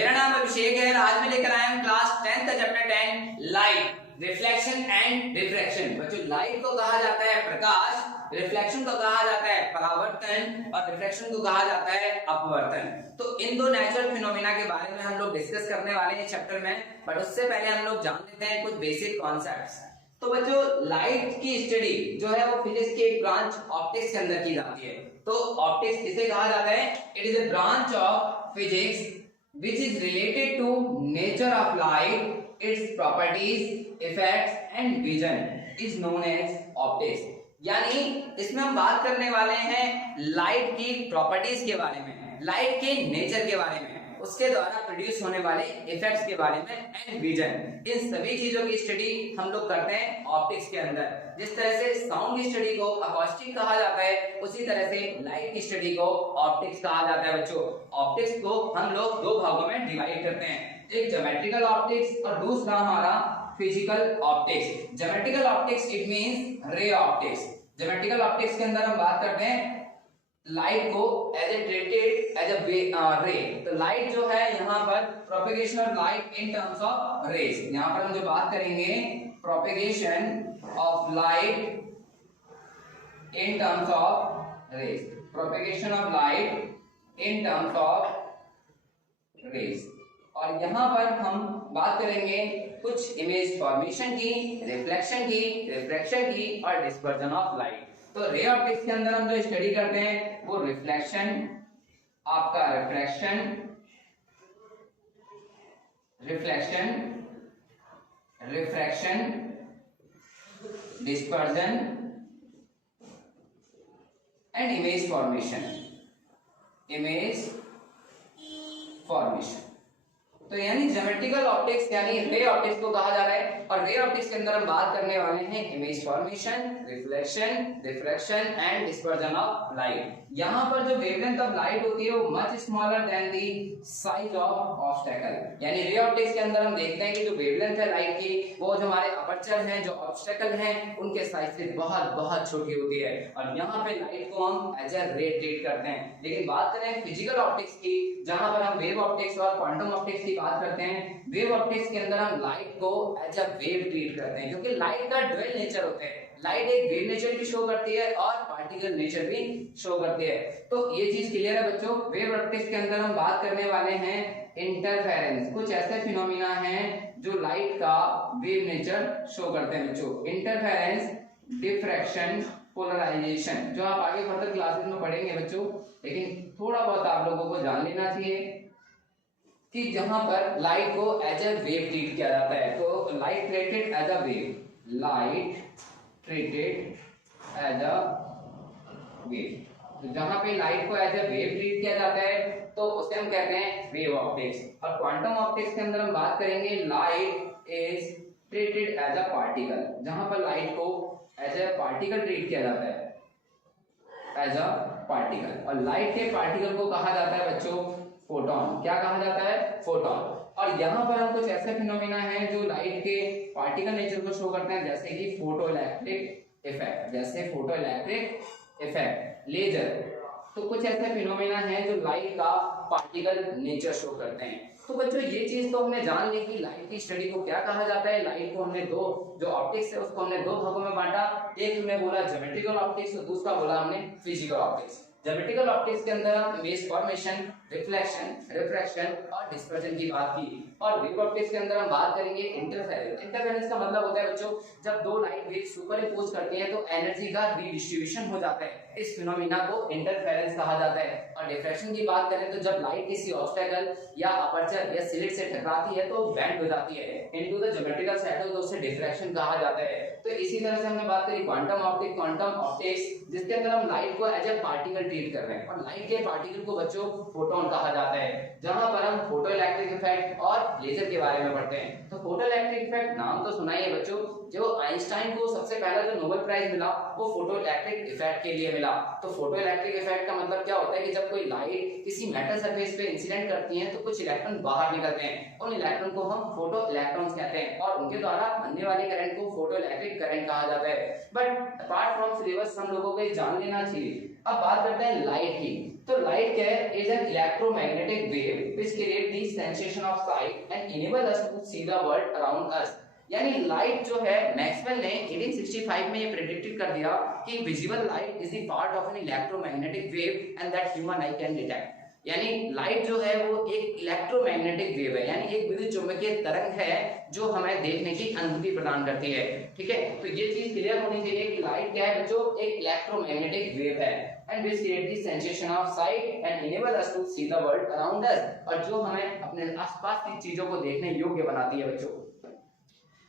मेरा नाम अभिषेक है। आज मैं लेकर आया हूँ क्लास 10 का chapter 10 light, reflection and diffraction. बच्चों, लाइट को कहा जाता है प्रकाश, रिफ्लेक्शन को कहा जाता है परावर्तन और डिफ्रैक्शन को कहा जाता है अपवर्तन। तो इन दो नेचुरल फिनोमिना के बारे में हम लोग डिस्कस करने वाले हैं चैप्टर में, बट उससे पहले हम लोग जान लेते हैं कुछ बेसिक कॉन्सेप्ट्स। तो बच्चों, लाइट की स्टडी जो है वो फिजिक्स की एक ब्रांच ऑप्टिक्स के अंदर की जाती है। तो ऑप्टिक्स किसे कहा जाता है? It is a branch of physics which is related to nature of light, its properties, effects and vision is known as optics। यानी इसमें हम बात करने वाले हैं लाइट की प्रॉपर्टीज के बारे में, लाइट के नेचर के बारे में, उसके द्वारा प्रोड्यूस होने वाले इफेक्ट्स के बारे में एंड विजन। इन सभी चीजों की स्टडी हम लोग करते हैं ऑप्टिक्स के अंदर। जिस तरह से साउंड की स्टडी को अकॉस्टिक कहा जाता है, उसी तरह से लाइट की स्टडी को ऑप्टिक्स कहा जाता है। बच्चों, ऑप्टिक्स को हम लोग दो भागों में डिवाइड करते हैं, एक ज्योमेट्रिकल ऑप्टिक्स और दूसरा हमारा physical optics. Geometrical optics it means ray optics. Geometrical optics के अंदर हम बात करते हैं लाइट को as a treated as a ray. तो लाइट जो है यहाँ पर propagation of light in terms of rays. यहाँ पर हम जो बात करेंगे propagation of light in terms of rays, propagation of light in terms of rays. और यहाँ पर हम बात करेंगे कुछ इमेज फॉर्मेशन की, रिफ्लेक्शन की, रिफ्रैक्शन की और डिस्पर्जन ऑफ लाइट। तो रे ऑप्टिक्स के अंदर हम जो स्टडी करते हैं वो रिफ्लेक्शन, आपका refraction, refraction, dispersion and image formation. तो यानी ज्योमेट्रिकल ऑप्टिक्स यानी रे ऑप्टिक्स को कहा जा रहा है। और रे ऑप्टिक्स के अंदर हम बात करने वाले हैं image formation, reflection, refraction and dispersion of light. यहाँ पर जो वेवलेंथ ऑफ लाइट होती है वो much smaller than the size of obstacle. यानी रे ऑप्टिक्स के अंदर हम देखते हैं कि जो वेवलेंथ है लाइट की, वो जो हमारे अपर्चर हैं, जो ऑब्स्टेकल हैं, उनके साइज से बहुत बहुत छोटी होती है। और यहाँ पे लाइट को हम एज ए रे ट्रीट करते हैं। लेकिन बात करें फिजिकल ऑप्टिक्स की, जहां पर हम वेव ऑप्टिक्स और क्वांटम ऑप्टिक्स की बात करते हैं, वेव ऑप्टिक्स के अंदर हम लाइट को एज अ वेव ट्रीट करते हैं, क्योंकि लाइट का ड्यूअल नेचर होता है। लाइट एक वेव नेचर भी शो करती है और पार्टिकल नेचर भी शो करती है। तो ये चीज क्लियर है बच्चों। वेव ऑप्टिक्स के अंदर हम बात करने वाले हैं इंटरफेरेंस। कुछ ऐसे फिनोमिना हैं जो लाइट का वेव नेचर शो करते हैं बच्चों। इंटरफेरेंस, डिफ्रैक्शन, पोलराइजेशन, जो आप आगे फर्दर क्लासेस में पढ़ेंगे बच्चों, लेकिन थोड़ा बहुत आप लोगों को जान लेना चाहिए कि जहां पर लाइट को एज अ वेव ट्रीट किया जाता है। तो light treated as a wave, light treated as a wave. तो जहां पे लाइट को एज अ वेव ट्रीट किया जाता है तो उसे हम कहते हैं वेव ऑप्टिक्स। और क्वांटम ऑप्टिक्स के अंदर हम बात करेंगे light is treated as a particle, जहां पर लाइट को एज अ पार्टिकल ट्रीट किया जाता है, एज अ पार्टिकल। और लाइट के पार्टिकल को कहा जाता है बच्चों फोटोन। क्या कहा जाता है? फोटोन। और यहाँ पर हम कुछ ऐसे फिनोमिना हैं जो लाइट के पार्टिकल नेचर को शो करते हैं, जैसे कि फोटो इलेक्ट्रिक इफेक्ट, लेजर। तो कुछ ऐसे फिनोमिना हैं जो लाइट का पार्टिकल नेचर शो करते हैं। तो बच्चों, ये चीज तो हमने जान ली कि लाइट की स्टडी को क्या कहा जाता है। लाइट को हमने दो, जो ऑप्टिक्स है उसको हमने दो भागों में बांटा। एक हमने बोला ज्योमेट्रिकल ऑप्टिक्स और दूसरा बोला हमने फिजिकल ऑप्टिक्स। ज्योमेट्रिकल ऑप्टिक्स के अंदर हम इमेज फॉर्मेशन, रिफ्लेक्शन, रिफ्रैक्शन और डिस्पर्जन की बात की। और वेव ऑप्टिक्स के अंदर हम बात करेंगे इंटरफेरेंस। इंटरफेरेंस का मतलब होता है बच्चों, जब दो लाइट वेव सुपरइम्पोज करती हैं तो एनर्जी का रीडिस्ट्रीब्यूशन हो जाता है। इस फिनोमिना को इंटरफेरेंस कहा जाता है। और डिफ्रैक्शन की बात करें तो जब लाइट किसी ऑब्स्टेकल या अपर्चर या स्लिट से टकराती है तो बेंड हो जाती है इनटू द ज्योमेट्रिकल शैडो, तो उसे डिफ्रैक्शन कहा जाता है। तो इसी तरह से हमने बात करी क्वांटम ऑप्टिक्स, जिसके अंदर हम लाइट को एज ए पार्टिकल ट्रीट कर रहे हैं। और लाइट के पार्टिकल को बच्चों फोटोन कहा जाता है, जहां पर हम फोटो इलेक्ट्रिक इफेक्ट और लेजर के बारे में पढ़ते हैं। तो फोटो इलेक्ट्रिक इफेक्ट नाम तो सुना ही है बच्चों। जो आइंस्टाइन को सबसे पहला जो नोबेल प्राइज मिला वो फोटो इलेक्ट्रिक इफेक्ट के लिए मिला। तो फोटो इलेक्ट्रिक इफेक्ट का मतलब क्या होता है कि जब कोई लाइट किसी मेटल सरफेस पे इंसिडेंट करती है तो कुछ इलेक्ट्रॉन बाहर निकलते हैं, उन इलेक्ट्रॉन को हम फोटो इलेक्ट्रॉन्स कहते हैं और उनके द्वारा बनने वाले करंट को फोटो इलेक्ट्रिक करंट कहा जाता है। बट अपार्ट फ्रॉम सिलेबस हम लोगों को ये जान लेना चाहिए अब बात करते हैं लाइट की। तो लाइट क्या है? Is an electromagnetic wave which create the sensation of sight and enable us to see the world around us. यानी लाइट जो है, मैक्सवेल ने 1865 में ये प्रेडिक्टेड कर दिया कि visible light is the part of N electromagnetic wave and that human I can detect. यानी लाइट जो है वो एक इलेक्ट्रोमैग्नेटिक वेव है, यानी एक विद्युत चुंबकीय तरंग है जो हमें देखने की अनुभूति प्रदान करती है। ठीक है, तो ये चीज क्लियर होनी चाहिए कि लाइट क्या है बच्चों? एक इलेक्ट्रोमैग्नेटिक वेव है and which create the sensation of sight and enable us to see the world around us, और जो हमें अपने आसपास की चीजों को देखने योग्य बनाती है बच्चों।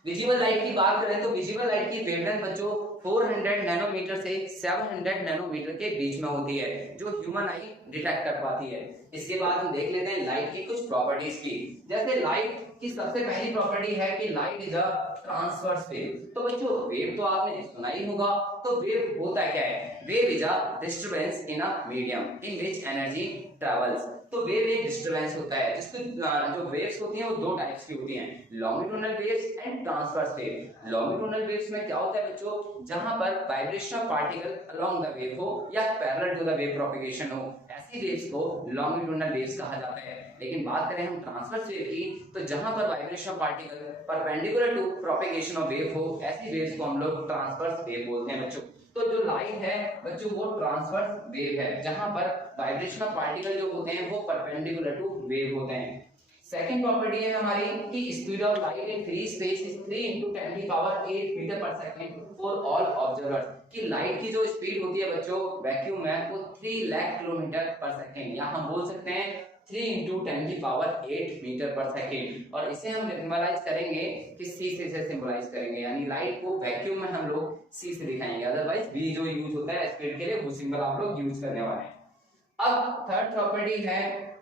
विजिबल लाइट की बात करें तो विजिबल लाइट की वेवलेंथ बच्चों 400 नैनोमीटर से 700 नैनोमीटर के बीच में होती है, जो ह्यूमन आई डिटेक्ट कर पाती है। इसके बाद हम देख लेते हैं लाइट की कुछ प्रॉपर्टीज की। जैसे लाइट की सबसे पहली प्रॉपर्टी है कि light is a transverse wave. तो बच्चों वेव तो आपने सुना ही होगा, तो वेव होता क्या है? Wave is a disturbance in a medium in which energy travels. तो वेव एक डिस्टरबेंस होता है, जिसको जो वेव्स होती हैं वो दो टाइप्स की होती हैं, longitudinal waves and transverse wave. Longitudinal waves में क्या होता है बच्चों? जहां पर vibration of particle along the wave हो या parallel to the wave propagation हो, ऐसी वेव्स को लॉन्गिट्यूडनल वेव्स कहा जाता है। लेकिन बात करें हम ट्रांसवर्स वेव की, तो जहां पर vibration of particle perpendicular to propagation of wave हो, ऐसी वेव्स को हम लोग ट्रांसवर्स वेव बोलते हैं बच्चों। तो जो लाइट है बच्चों वो ट्रांसवर्स वेव है, जहां पर वाइब्रेशन ऑफ पार्टिकल जो होते हैं वो परपेंडिकुलर टू वेव होते हैं। सेकंड प्रॉपर्टी है हमारी कि speed of light in free space is 3 × 10⁸ metre per second for all observers. कि लाइट की जो स्पीड होती है बच्चों वैक्यूम में, वो 3 लाख किलोमीटर पर सेकंड, या हम बोल सकते हैं 3 × 10⁸ मीटर पर सेकंड। और इसे हम सिंबलाइज करेंगे कि सी से सिंबलाइज करेंगे, यानी लाइट को वैक्यूम में हम लोग सी से दिखाएंगे, अदरवाइज वी जो यूज होता है स्पीड के लिए वो सिंबल आप लोग यूज करने वाले हैं। अब थर्ड प्रॉपर्टी है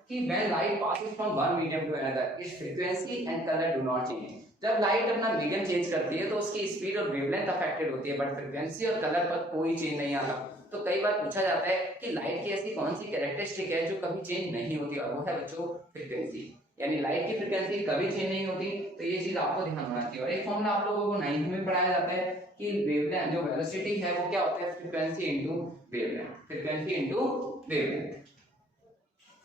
कि when light passes from one medium to another its frequency and color do not change। जब लाइट अपना मीडियम चेंज करती है तो उसकी स्पीड और वेवलेंथ अफेक्टेड होती है, बट फ्रीक्वेंसी और कलर पर कोई चेंज नहीं आता। तो कई बार पूछा जाता है कि लाइट की ऐसी कौन सी कैरेक्टरिस्टिक है जो कभी चेंज नहीं होती, और वो है बच्चों फ्रीक्वेंसी। यानी लाइट की फ्रीक्वेंसी कभी चेंज नहीं होती, तो ये चीज आपको ध्यान होना चाहिए। और एक फॉर्मूला आप लोगों को 9th में पढ़ाया जाता है कि वेवलेंथ जो वेलोसिटी है वो क्या होता है? Frequency into wavelength, frequency into wavelength.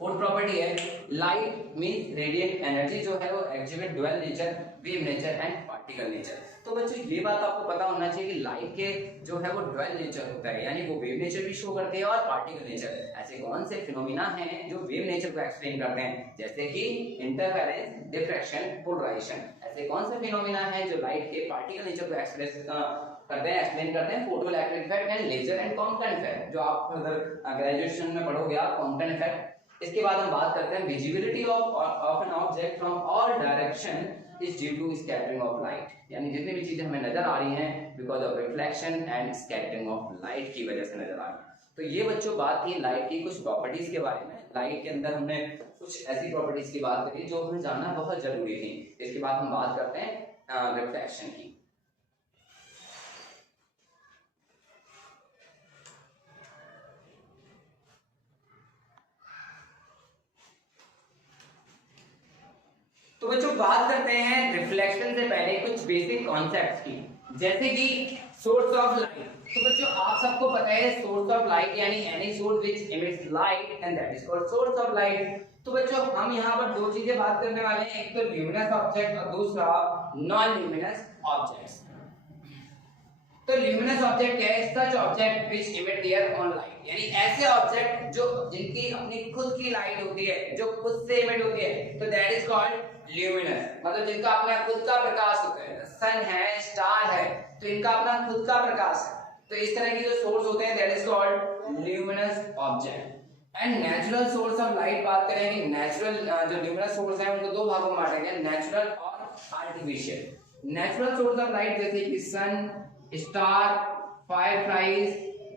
Fourth property है लाइट मींस रेडिएट एनर्जी जो है वो exhibit dual nature, wave nature and particle nature. तो बच्चों ये बात आपको पता होना चाहिए कि लाइट के जो है वो ड्यूअल नेचर होता है, यानी वो वेव नेचर भी शो करते हैं और पार्टिकल नेचर। ऐसे कौन से फिनोमिना हैं जो वेव नेचर को एक्सप्लेन करते हैं? जैसे कि इंटरफेरेंस, डिफ्रैक्शन, पोलराइजेशन। ऐसे कौन से फिनोमिना हैं जो लाइट के पार्टिकल नेचर को करते हैं, एक्सप्लेन करते हैं? Photo electric effect and laser and quantum effect, जो आप फर्दर ग्रेजुएशन में पढ़ोगे आप, क्वांटम इफेक्ट। इसके बाद हम बात करते हैं visibility of an object from all direction is due to scattering of light. यानी जितनी भी चीजें हमें नजर आ रही हैं because of reflection and scattering of light की वजह से नजर आ रही है। तो ये बच्चों बात थी लाइट की कुछ प्रॉपर्टीज के बारे में। लाइट के अंदर हमने कुछ ऐसी प्रॉपर्टीज की बात करी जो हमें जानना बहुत जरूरी थी। इसके बाद हम बात करते हैं रिफ्लेक्शन की। तो बच्चों बात करते हैं रिफ्लेक्शन से पहले कुछ बेसिक कॉन्सेप्ट्स की, जैसे कि सोर्स ऑफ लाइट। तो बच्चों आप सबको पता है सोर्स ऑफ लाइट यानी any source which emits light and that is called source of light. तो बच्चों हम यहाँ पर दो चीजें बात करने वाले हैं, एक तो ल्यूमिनस ऑब्जेक्ट और दूसरा नॉन ल्यूमिनस ऑब्जेक्ट्स। तो ल्यूमिनस ऑब्जेक्ट क्या है? Such object which emit their own light, यानी ऐसे ऑब्जेक्ट जो जिनकी अपनी खुद की लाइट होती है, जो खुद से एमिट होती है, तो दैट इज कॉल्ड ल्यूमिनस। मतलब जिनका अपना खुद का प्रकाश होता है, सन है, स्टार है, तो इनका अपना खुद का प्रकाश है। तो इस तरह के जो सोर्स होते हैं that is called luminous object. And natural source of light बात करें कि नेचुरल जो ल्यूमिनस सोर्स है उनको दो भागों में बांटेंगे, नेचुरल और artificial. Natural source of light जैसे कि सन, स्टार, फायरफ्लाइज,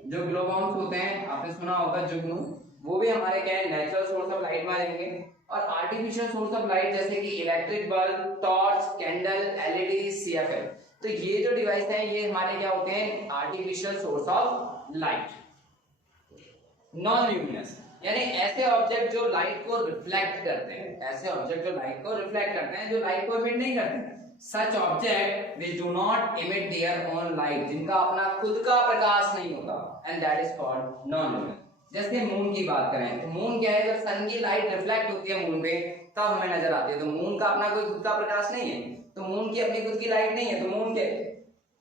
जो ग्लो बॉम्ब्स होते हैं, आपने सुना होगा जुगनू, वो भी हमारे क्या है नेचुरल सोर्स ऑफ लाइट में आएंगे। और आर्टिफिशियल सोर्स ऑफ लाइट जैसे कि electric bulb, torch, candle, LED, CFL. तो ये जो डिवाइस है ये हमारे क्या होते हैं? Artificial source of light. Non luminous यानी ऐसे ऑब्जेक्ट जो लाइट को रिफ्लेक्ट करते हैं, ऐसे ऑब्जेक्ट जो लाइट को रिफ्लेक्ट करते हैं, जो लाइट को एमिट नहीं करते हैं। Such object which do not emit their own light, जिनका अपना खुद का प्रकाश नहीं होता, and that is called non luminous. जैसे मून की बात करें तो मून क्या है, जब सन की लाइट रिफ्लेक्ट होती है मून पे तब हमें नजर आती है। तो मून का अपना कोई खुद का प्रकाश नहीं है, तो मून की अपनी खुद की लाइट नहीं है, तो मून के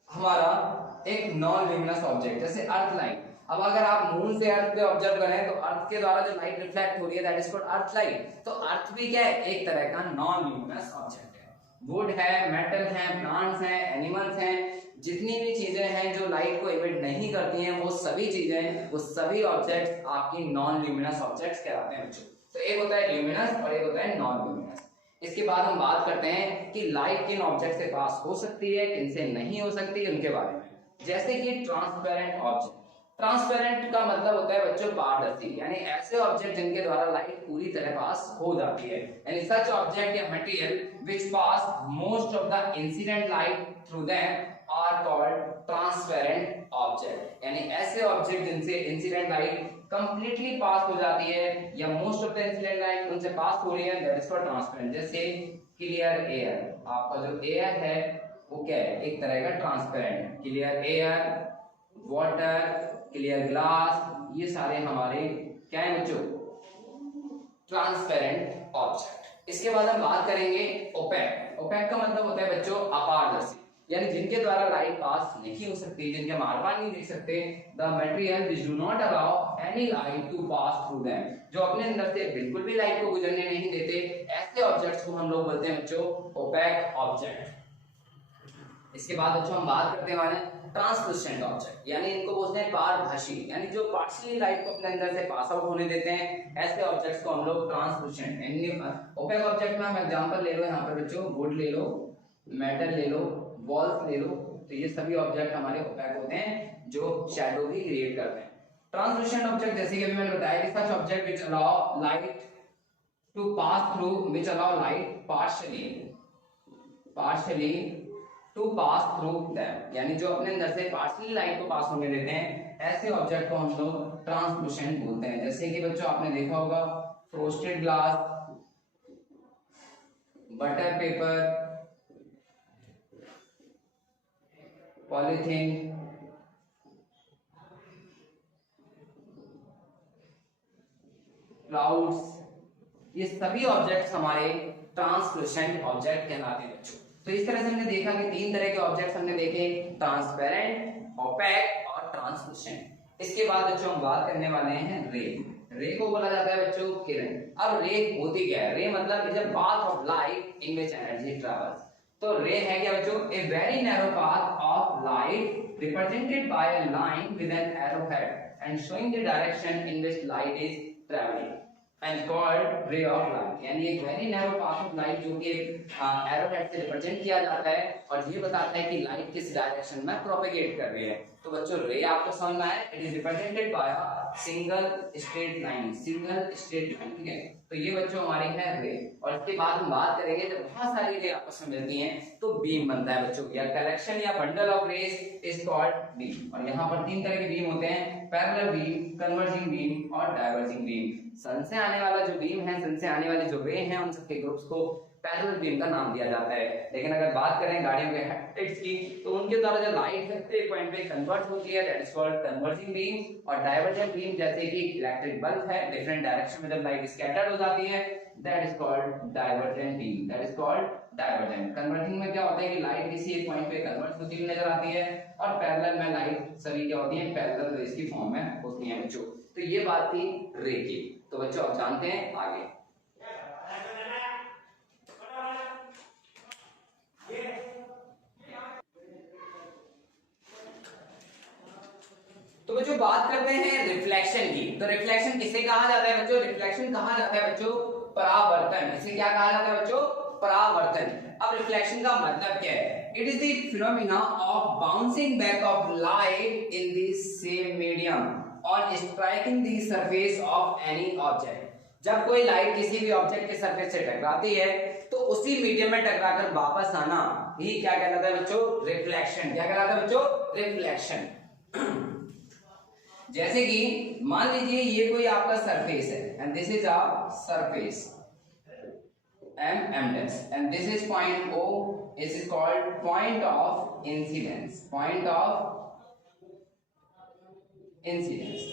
हमारा एक नॉन ल्यूमिनस ऑब्जेक्ट। जैसे अर्थ लाइट, अब अगर आप मून से अर्थ पे ऑब्जर्व करें तो अर्थ के द्वारा जो लाइट रिफ्लेक्ट हो रही है that is called earth light. तो अर्थ भी क्या है, एक तरह का नॉन ल्यूमिनस ऑब्जेक्ट है। वुड है, मेटल है, प्लांट्स हैं, एनिमल्स हैं, जितनी भी चीजें हैं जो लाइट को इमिट नहीं करती हैं, वो सभी चीजें, वो सभी ऑब्जेक्ट्स आपकी नॉन ल्यूमिनस ऑब्जेक्ट्स कहलाते हैं बच्चों। तो एक होता है ल्यूमिनस और एक होता है नॉन ल्यूमिनस। इसके बाद हम बात करते हैं कि लाइट किन ऑब्जेक्ट से पास हो सकती है, किन से नहीं हो सकती, उनके बारे में। जैसे कि ट्रांसपेरेंट ऑब्जेक्ट। ट्रांसपेरेंट का मतलब होता है बच्चों पारदर्शी, यानी ऐसे ऑब्जेक्ट जिनके द्वारा लाइट पूरी तरह पास हो जाती है, यानी सच ऑब्जेक्ट या material which pass most of the incident light through them are called transparent object. यानी ऐसे ऑब्जेक्ट जिनसे इंसिडेंट लाइट कंप्लीटली पास हो जाती है या most of the incident light उनसे पास हो रही है, दैट इज कॉल्ड ट्रांसपेरेंट। जैसे क्लियर एयर, आपका जो एयर है वो क्या है, एक तरह का transparent. Clear air, water, clear glass, ये सारे हमारे क्या है बच्चों, ट्रांसपेरेंट ऑब्जेक्ट। इसके बाद हम बात करेंगे ओपेक। ओपेक का मतलब होता है बच्चों अपारदर्शी, यानी जिनके द्वारा लाइट पास नहीं हो सकती, जिनके हम आर पार नहीं देख सकते। The material which do not allow any light to pass through them, जो अपने अंदर से बिल्कुल भी लाइट को गुजरने नहीं देते, ऐसे ऑब्जेक्ट्स को हम लोग बोलते हैं बच्चों ओपेक ऑब्जेक्ट। इसके बाद बच्चों हम बात करते हैं ट्रांसलूसेंट ऑब्जेक्ट, यानी इनको बोलते हैं पारभासी, यानी जो पार्शियली लाइट को अपने अंदर से पास आउट होने देते हैं, ऐसे ऑब्जेक्ट्स को हम लोग ट्रांसलूसेंट। ओपेक ऑब्जेक्ट में हम एग्जांपल ले लो यहाँ पर बच्चों, वुड ले लो, मेटल ले लो, वॉल्स ले लो, तो ये सभी ऑब्जेक्ट हमारे ओपेक होते हैं जो शैडो भी क्रिएट करते हैं। ट्रांसलूसेंट ऑब्जेक्ट जैसे कि अभी मैंने बताया कि such object which allow light to pass through, which allow light partially to pass through them, यानी जो अपने अंदर से पार्शियली लाइट को पास होने देते हैं, ऐसे ऑब्जेक्ट को हम लोग ट्रांसलूसेंट बोलते हैं। जैसे कि बच्चों आपने देखा होगा frosted glass, butter paper, polythene, clouds, ये सभी ऑब्जेक्ट्स हमारे ट्रांसलूसेंट ऑब्जेक्ट कहलाते हैं बच्चों। तो इस तरह से हमने देखा कि तीन तरह के ऑब्जेक्ट्स हमने देखे, ट्रांसपेरेंट, ओपेक और ट्रांसलूसेंट। इसके बाद बच्चों हम बात करने वाले हैं रे। रे को बोला जाता है बच्चों किरण। अब रे होती क्या है, रे मतलब is a path of light in which energy travels. तो रे है क्या बच्चों, a very narrow path of light represented by a line with an arrow head and showing the direction in which light is travelling and called ray of light, यानी एक very narrow path of light जो कि एक arrow head से represent किया जाता है और ये बताता है कि लाइट किस डायरेक्शन में प्रोपेगेट कर रही है। तो बच्चों रे आपको समझ में आया, it is represented by a single straight line, single straight line, ठीक है। तो ये बच्चों हमारी है रे। और इसके बाद हम बात करेंगे जब बहुत सारी रे आपस में मिलती हैं तो बीम बनता है बच्चों, या कलेक्शन या bundle of rays is called beam. और यहाँ पर तीन तरह के बीम होते हैं, पैरेलल बीम, कन्वर्जिंग बीम और डाइवर्जिंग बीम। सन से आने वाला जो बीम है, सन से आने वाले जो रे हैं, उन सबके ग्रुप्स को पैरेलल बीम का नाम दिया जाता है। लेकिन अगर बात करें गाड़ियों के हेडलाइट्स की, तो उनके द्वारा जो लाइट है एक पॉइंट पे कन्वर्ट होती है, that is called converging beam. और डाइवर्जेंट बीम जैसे कि इलेक्ट्रिक बल्ब है, डिफरेंट डायरेक्शन में जब लाइट स्कैटर्ड हो जाती है, that is called divergent beam, that is called divergent. Converging में क्या होता है कि लाइट किसी एक पॉइंट पे कन्वर्ट होती हुई नजर आती है, और पैरेलल में लाइट सभी क्या होती है, पैरेलल रेज की फॉर्म में होती है बच्चों। तो ये बात थी रे की। तो बच्चों आप जानते हैं आगे। तो बच्चों बात करते हैं रिफ्लेक्शन की। तो रिफ्लेक्शन किसे कहा जाता है बच्चों, रिफ्लेक्शन कहा जाता है बच्चों परावर्तन। इसे क्या कहा जाता है बच्चों, परावर्तन। अब रिफ्लेक्शन का मतलब क्या है, it is the phenomena of bouncing back of light in the same medium on striking the surface of any object। जब कोई लाइट किसी भी ऑब्जेक्ट के सरफेस से टकराती है तो उसी मीडियम में टकराकर वापस आना ही क्या कहलाता है बच्चों, रिफ्लेक्शन। क्या कहलाता है बच्चों, रिफ्लेक्शन। जैसे कि मान लीजिए ये कोई आपका सरफेस है, and this is a surface, m dash, and this is point O. This is called point of incidence. Point of incidence.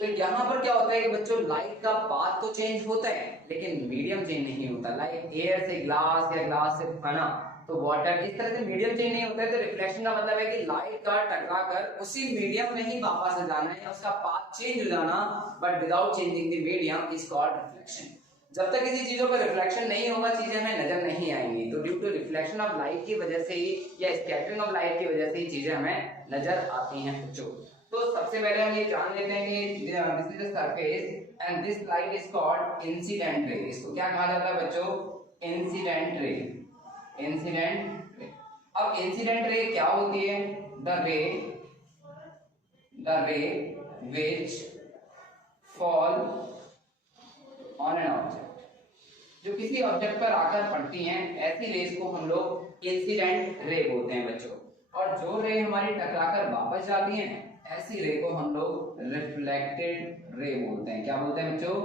तो यहाँ पर क्या होता है कि बच्चों लाइट का पाथ तो चेंज होता है लेकिन मीडियम चेंज नहीं होता। लाइक एयर से ग्लास या ग्लास से खाना तो वाटर, इस तरह से मीडियम चेंज नहीं होता है। तो रिफ्लेक्शन का मतलब है कि लाइट का टकरा कर उसी मीडियम में ही वापस आ जाना है, उसका पाथ चेंज हो जाना, but without changing the medium is called reflection. जब तक किसी चीजों पर रिफ्लेक्शन नहीं होगा चीजें हमें नजर नहीं आएंगी। तो due to reflection of light की वजह से ही या स्कैटरिंग ऑफ लाइट की वजह से ही चीजें हमें नजर आती हैं बच्चों। तो सबसे पहले हम ये जान लेते हैं कि this is the surface and this light is called incident ray. इसको क्या कहा जाता है बच्चों? Incident ray. Incident ray. अब इंसिडेंट रे क्या होती है? द रे which fall on an object, जो किसी ऑब्जेक्ट पर आकर पड़ती हैं, ऐसी रेस को हम लोग इंसिडेंट रे बोलते हैं बच्चों। और जो रे हमारी टकराकर वापस जाती हैं ऐसी रे को हम लोग रिफ्लेक्टेड रे बोलते हैं। क्या बोलते हैं बच्चों?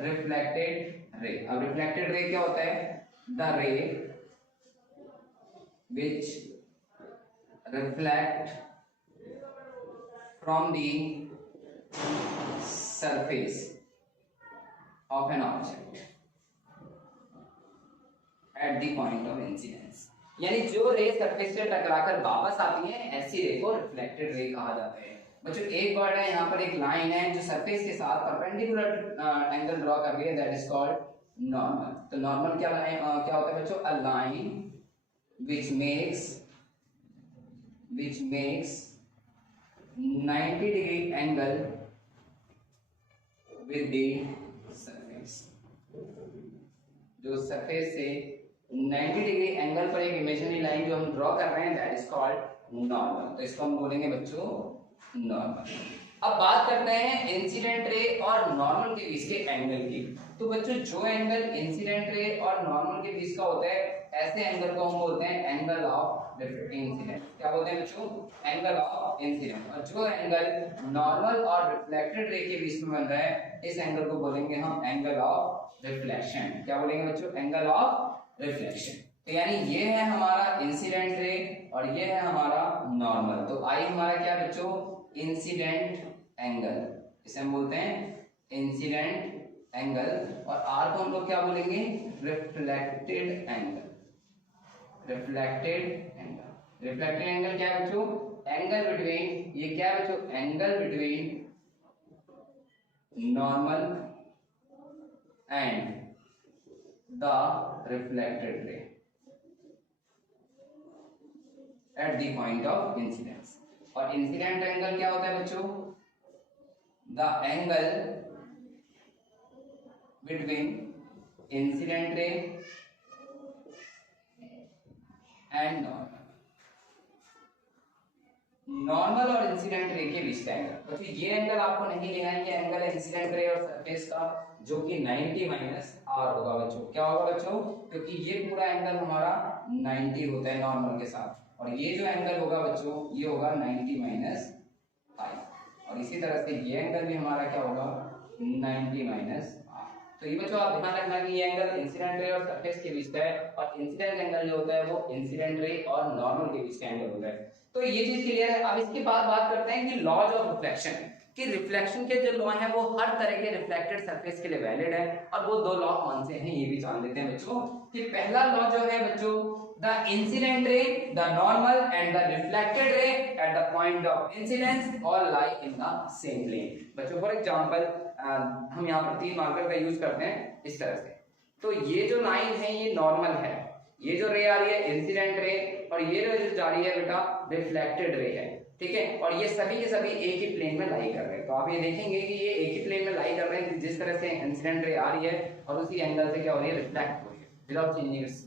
Reflected ray. अब रिफ्लेक्टेड रे क्या होता है? द रे which reflect from the surface of an object at the point of incidence। यानी जो रे सरफेस से टकराकर वापस आती है ऐसी रे को रिफ्लेक्टेड रे कहा जाता है बच्चों। एक वर्ड है यहाँ पर, एक लाइन है जो सरफेस के साथ परपेंडिकुलर एंगल ड्रॉ कर रही है, दैट इज कॉल्ड नॉर्मल। तो नॉर्मल क्या क्या होता है बच्चों? A line which makes 90-degree angle with the surface। जो सरफेस से 90 डिग्री एंगल पर एक इमेजिनरी लाइन जो हम ड्रॉ कर रहे हैं दैट इज कॉल्ड नॉर्मल। तो इसको हम बोलेंगे बच्चों नॉर्मल। अब बात करते हैं इंसिडेंट रे और नॉर्मल के बीच के एंगल की। तो बच्चों जो एंगल इंसिडेंट रे और नॉर्मल के बीच का होता है ऐसे एंगल को हम बोलते हैं एंगल ऑफ इंसिडेंट। क्या बोलते हैं बच्चों? Angle of incident. और जो एंगल नॉर्मल और रिफ्लेक्टेड रे के बीच में बन रहा है इस एंगल को बोलेंगे हम एंगल ऑफ रिफ्लेक्शन। क्या बोलेंगे बच्चों? Angle of reflection. तो यानी ये है हमारा इंसिडेंट रे और ये है हमारा नॉर्मल। तो आई हमारा क्या बच्चों? इंसिडेंट एंगल, इसे हम बोलते हैं इंसिडेंट एंगल। और आर को हम लोग क्या बोलेंगे? Reflected angle. Reflected angle. Reflected angle क्या है बच्चों? एंगल बिटवीन, ये क्या है बच्चों? Angle between normal and the reflected ray at the point of incidence. और इंसिडेंट एंगल क्या होता है बच्चों? The angle between incident ray and normal. Normal और इंसिडेंट रे के बीच का एंगल। तो ये एंगल आपको नहीं लेना है, ये एंगल है इंसिडेंट रे और सरफेस का जो कि 90 माइनस आर होगा बच्चों। क्या होगा बच्चों? क्योंकि ये पूरा एंगल हमारा 90 होता है नॉर्मल के साथ, और ये जो एंगल होगा बच्चों ये होगा 90 माइनस आई। और इसी तरह से ये एंगल भी हमारा क्या होगा? 90 माइनस आर। तो ये बच्चों आप ध्यान रखना कि ये एंगल इंसिडेंट रे और सरफेस के बीच का है, और इंसिडेंट एंगल जो होता है वो इंसिडेंट रे और नॉर्मल के बीच का एंगल होता है। तो ये चीज क्लियर है। अब इसके बाद बात करते हैं कि लॉज ऑफ रिफ्लेक्शन, कि रिफ्लेक्शन के जो लॉ हैं वो हर तरह के रिफ्लेक्टेड सरफेस के लिए वैलिड है, और वो दो लॉ कौन से हैं ये भी जान लेते हैं बच्चों। कि पहला लॉ जो है बच्चों, the incident ray, the normal and the reflected ray at the point of incidence all lie in the same plane. बच्चों फॉर एग्जांपल हम यहाँ पर 3 मार्कर का यूज करते हैं इस तरह से। तो ये जो लाइन है ये नॉर्मल है, ये जो रे आ रही है इंसिडेंट रे, और ये जो जा रही है बेटा रिफ्लेक्टेड रे है, ठीक है। और ये सभी के सभी एक ही प्लेन में लाई कर रहे हैं। तो आप ये देखेंगे कि ये एक ही प्लेन में लाई कर रहे हैं, जिस तरह से इंसिडेंट रे आ रही है और उसी एंगल से क्या हो रही है? रिफ्लेक्ट हो रही है विदाउट चेंजिंग इट्स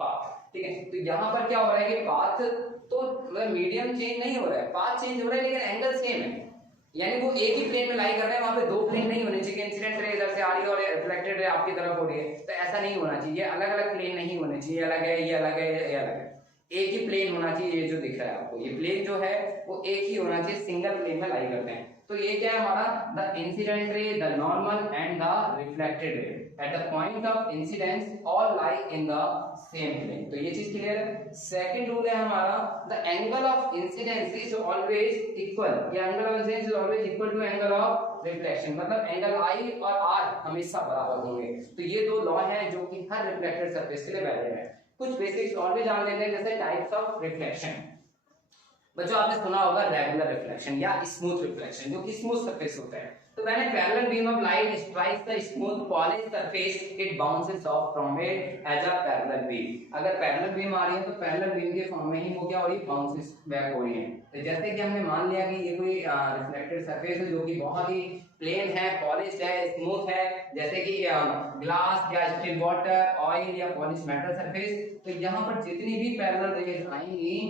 पाथ, ठीक है। तो यहाँ पर क्या हो रहा है कि पाथ तो मतलब मीडियम चेंज नहीं हो रहा है, पाथ चेंज हो रहा है लेकिन एंगल सेम है। यानी वो एक ही प्लेन में लाई कर रहे हैं, वहां पे 2 प्लेन नहीं होने चाहिए। इंसिडेंट रे इधर से आ रही है और रिफ्लेक्टेड रे आपकी तरफ हो रही है, तो ऐसा नहीं होना चाहिए। अलग अलग प्लेन नहीं होने चाहिए, अलग है ये अलग है ये अलग है, एक ही प्लेन होना चाहिए। ये जो दिख रहा है आपको ये प्लेन जो है वो एक ही होना चाहिए, सिंगल प्लेन में लाई करते हैं। तो ये क्या है हमारा? The incident ray, the normal and the reflected रे। at the point of incidence all lie in the same plane। तो ये चीज क्लियर है। सेकंड रूल है हमारा the angle of incidence is always equal, ये angle of incidence is always equal to angle of reflection, मतलब angle I और R हमेशा बराबर होंगे। तो ये दो लॉ हैं जो कि हर रिफ्लेक्टेड सरफेस के लिए वैलिड है। कुछ बेसिक्स और भी जान लेते हैं, जैसे टाइप्स ऑफ रिफ्लेक्शन। बच्चों आपने सुना होगा रेगुलर रिफ्लेक्शन या स्मूथ रिफ्लेक्शन, जो कि स्मूथ सरफेस होता है। तो when a parallel beam of light strikes the smooth polished surface it bounces off from it as a parallel beam. अगर पैरेलल बीम आ रही है तो पैरेलल बीम के फॉर्म में ही वो क्या हो रही है, बाउंसेस बैक हो रही है। तो जैसे कि हमने मान लिया कि ये कोई रिफ्लेक्टेड सरफेस है जो कि बहुत ही प्लेन है, पॉलिश्ड है, स्मूथ है, जैसे कि ग्लास या स्टिल वाटर, ऑयल या पॉलिश मेटल सरफेस। तो यहाँ पर जितनी भी पैरेलल रेज आएंगी,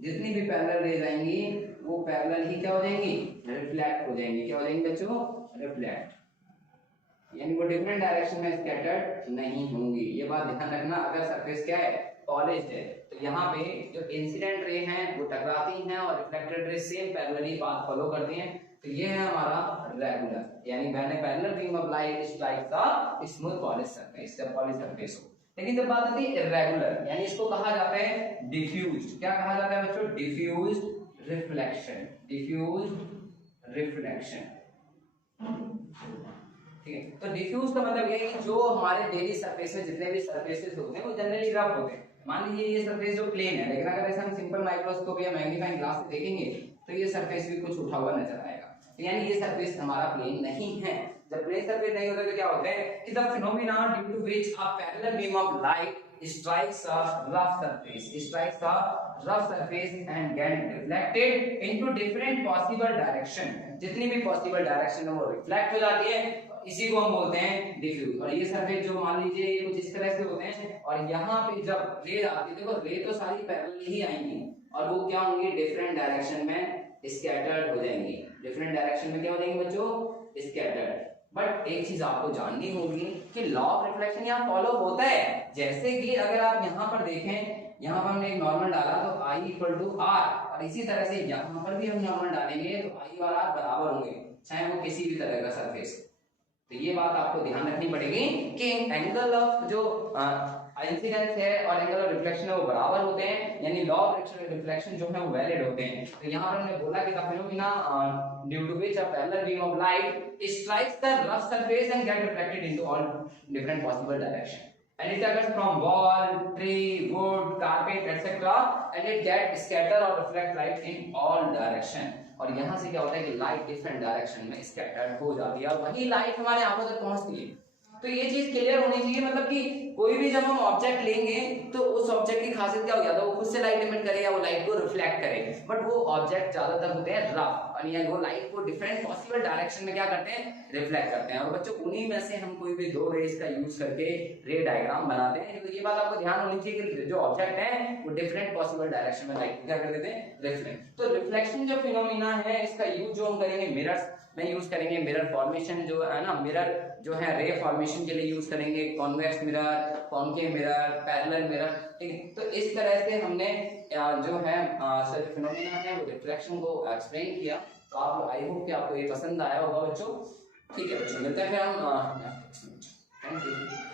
जितनी भी पैरेलल रेज आएंगी वो पैरेलल ही क्या हो जाएंगी, रिफ्लेक्ट हो जाएंगी। क्या हो जाएंगी बच्चों, रिफ्लेक्ट, यानी वो डिफरेंट डायरेक्शन में स्कैटर्ड नहीं होंगी। ये बात ध्यान रखना। अगर सरफेस क्या है, पॉलिश्ड है, तो यहाँ पे जो इंसिडेंट रे हैं वो टकराती हैं और reflected ray same parallelly path follow करती हैं। तो ये है हमारा रेगुलर, यानी when a parallel beam of light strikes the smooth polished surface, जब पॉलिश्ड सरफेस हो। लेकिन जब बात आती है इर्रेगुलर, यानी इसको कहा जाता है डिफ्यूज्ड। क्या कहा जाता है बच्चों, डिफ्यूज्ड रिफ्लेक्शन, डिफ्यूज्ड रिफ्लेक्शन। ठीक है, तो डिफ्यूज का मतलब ये है कि जो हमारे डेली सरफेस में जितने भी सरफेसेस होते हैं वो जनरली रफ होते हैं। मान लीजिए ये सरफेस जो प्लेन है, लेकिन अगर ऐसे हम सिंपल माइक्रोस्कोप या मैग्नीफाइंग ग्लास से देखेंगे तो ये सरफेस भी कुछ उठा हुआ नजर आएगा। यानी ये सरफेस हमारा प्लेन नहीं है। जब प्लेन सरफेस नहीं होता तो क्या होता है कि the phenomena due to which a parallel beam of light strikes a rough surface and get reflected into different possible direction। जितनी भी पॉसिबल डायरेक्शन है वो रिफ्लेक्ट हो जाती है, इसी को हम बोलते हैं डिफ्यूज। और ये सरफेस जो मान लीजिए ये कुछ इस तरह से होते हैं, और यहाँ पे जब रे आती है, देखो रे तो सारी पैरेलल ही आएंगी और वो क्या होंगी, डिफरेंट डायरेक्शन में स्कैटर्ड हो जाएंगी। डिफरेंट डायरेक्शन में क्या हो जाएंगी बच्चों, स्कैटर्ड। बट एक चीज आपको जाननी होगी कि लॉ ऑफ रिफ्लेक्शन यहाँ फॉलो होता है। जैसे कि अगर आप यहाँ पर देखें, यहाँ पर हमने एक नॉर्मल डाला तो I इक्वल टू आर, और इसी तरह से यहाँ पर भी हम नॉर्मल डालेंगे तो I और R बराबर होंगे, चाहे वो किसी भी तरह का सरफेस। तो ये बात आपको ध्यान रखनी पड़ेगी कि एंगल ऑफ जो इंसिडेंस है और एंगल ऑफ रिफ्लेक्शन है वो बराबर होते हैं, यानी लॉ ऑफ रिफ्लेक्शन जो है वो वैलिड होते हैं। तो यहाँ पर हमने बोला कि the phenomena due to which a parallel beam of light strikes the rough surface and get reflected into all different possible direction, and it occurs from wall, tree, wood, carpet, etc. and it get scatter or reflect light in all direction। और यहाँ से क्या होता है कि light different direction में scattered हो जाती है और वही लाइट हमारे आंखों तक पहुंचती है। तो ये चीज क्लियर होनी चाहिए, मतलब कि कोई भी जब हम ऑब्जेक्ट लेंगे तो उस ऑब्जेक्ट की खासियत क्या हो जाता है, वो खुद से लाइट इमिट करे या वो लाइट को रिफ्लेक्ट करे। बट वो ऑब्जेक्ट ज्यादातर होते हैं रफ, और ये वो लाइट को डिफरेंट पॉसिबल डायरेक्शन में क्या करते हैं, रिफ्लेक्ट करते हैं। और बच्चों उन्हीं में से हम कोई भी दो रेज का यूज करके रे डायग्राम बनाते हैं। तो ये बात आपको ध्यान होनी चाहिए कि जो ऑब्जेक्ट है वो डिफरेंट पॉसिबल डायरेक्शन में लाइट क्या कर देते हैं, रिफ्लेक्ट। तो रिफ्लेक्शन जो फिनोमिना है इसका यूज जो हम करेंगे मिरर्स में यूज करेंगे। मिरर फॉर्मेशन जो है ना, मिरर जो है रे फॉर्मेशन के लिए यूज करेंगे, convex mirror, concave mirror, parallel mirror. ठीक है, तो इस तरह से हमने जो है सारे फिनोमेना है वो रिफ्लेक्शन को एक्सप्लेन किया। तो आप आई होप कि आपको ये पसंद आया होगा बच्चों। ठीक है बच्चों, मिलते हैं फिर हम। Thank you.